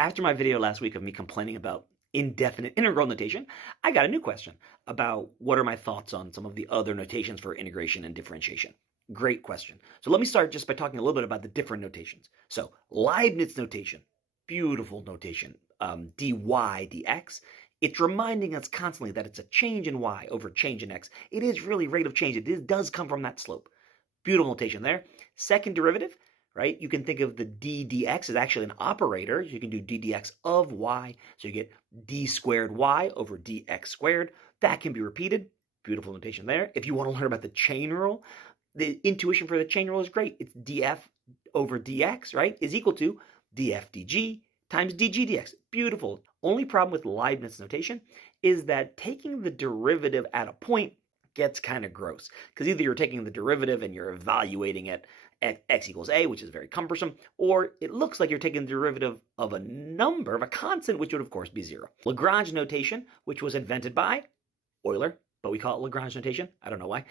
After my video last week of me complaining about indefinite integral notation, I got a new question about what are my thoughts on some of the other notations for integration and differentiation. Great question. So let me start just by talking a little bit about the different notations. So Leibniz notation, beautiful notation, dy dx. It's reminding us constantly that it's a change in y over change in x. It is really rate of change. Does come from that slope. Beautiful notation there. Second derivative, right? You can think of the d dx as actually an operator. You can do d dx of y. So you get d squared y over dx squared. That can be repeated. Beautiful notation there. If you want to learn about the chain rule, the intuition for the chain rule is great. It's df over dx, right, is equal to df dg times dg dx. Beautiful. Only problem with Leibniz notation is that taking the derivative at a point gets kind of gross, because either you're taking the derivative and you're evaluating it at x equals a, which is very cumbersome, or it looks like you're taking the derivative of a number, of a constant, which would of course be zero. Lagrange notation, which was invented by Euler, but we call it Lagrange notation. I don't know why.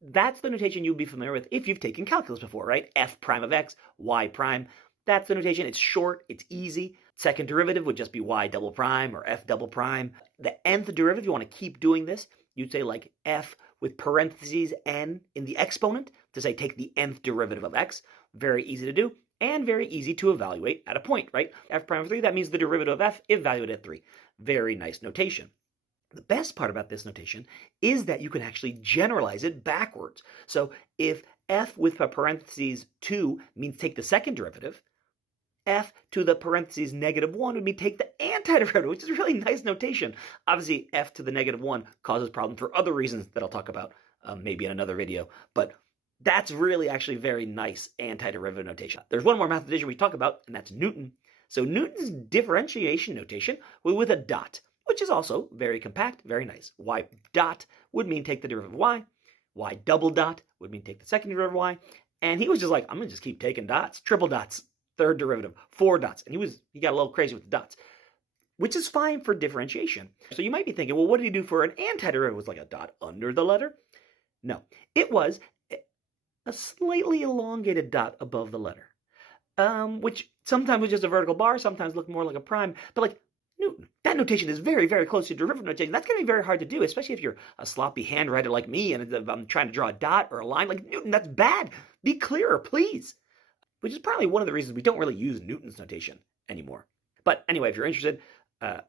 That's the notation you'd be familiar with if you've taken calculus before, right? F prime of x, y prime. That's the notation. It's short, it's easy. Second derivative would just be y double prime or f double prime. The nth derivative, you want to keep doing this. You'd say like f with parentheses n in the exponent to say take the nth derivative of x. Very easy to do and very easy to evaluate at a point, right? F prime of 3, that means the derivative of f evaluated at 3. Very nice notation. The best part about this notation is that you can actually generalize it backwards. So if f with a parentheses 2 means take the second derivative, f to the parentheses negative 1 would be take the antiderivative, which is a really nice notation. Obviously, f to the negative 1 causes problems for other reasons that I'll talk about maybe in another video, but that's really actually very nice antiderivative notation. There's one more mathematician we talk about, and that's Newton. So Newton's differentiation notation was with a dot, which is also very compact, very nice. Y dot would mean take the derivative of y double dot would mean take the second derivative of y, and he was just like, I'm gonna just keep taking dots, triple dots, third derivative, 4 dots, and he got a little crazy with the dots, which is fine for differentiation. So you might be thinking, well, what did he do for an antiderivative? Was like a dot under the letter? No, it was a slightly elongated dot above the letter, which sometimes was just a vertical bar, sometimes looked more like a prime, but like Newton, that notation is very, very close to derivative notation. That's going to be very hard to do, especially if you're a sloppy handwriter like me and I'm trying to draw a dot or a line. Like Newton, that's bad. Be clearer, please. Which is probably one of the reasons we don't really use Newton's notation anymore. But anyway, if you're interested,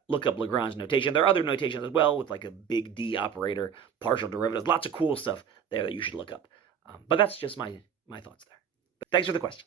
look up Lagrange notation. There are other notations as well with like a big D operator, partial derivatives, lots of cool stuff there that you should look up. But that's just my thoughts there. But thanks for the question.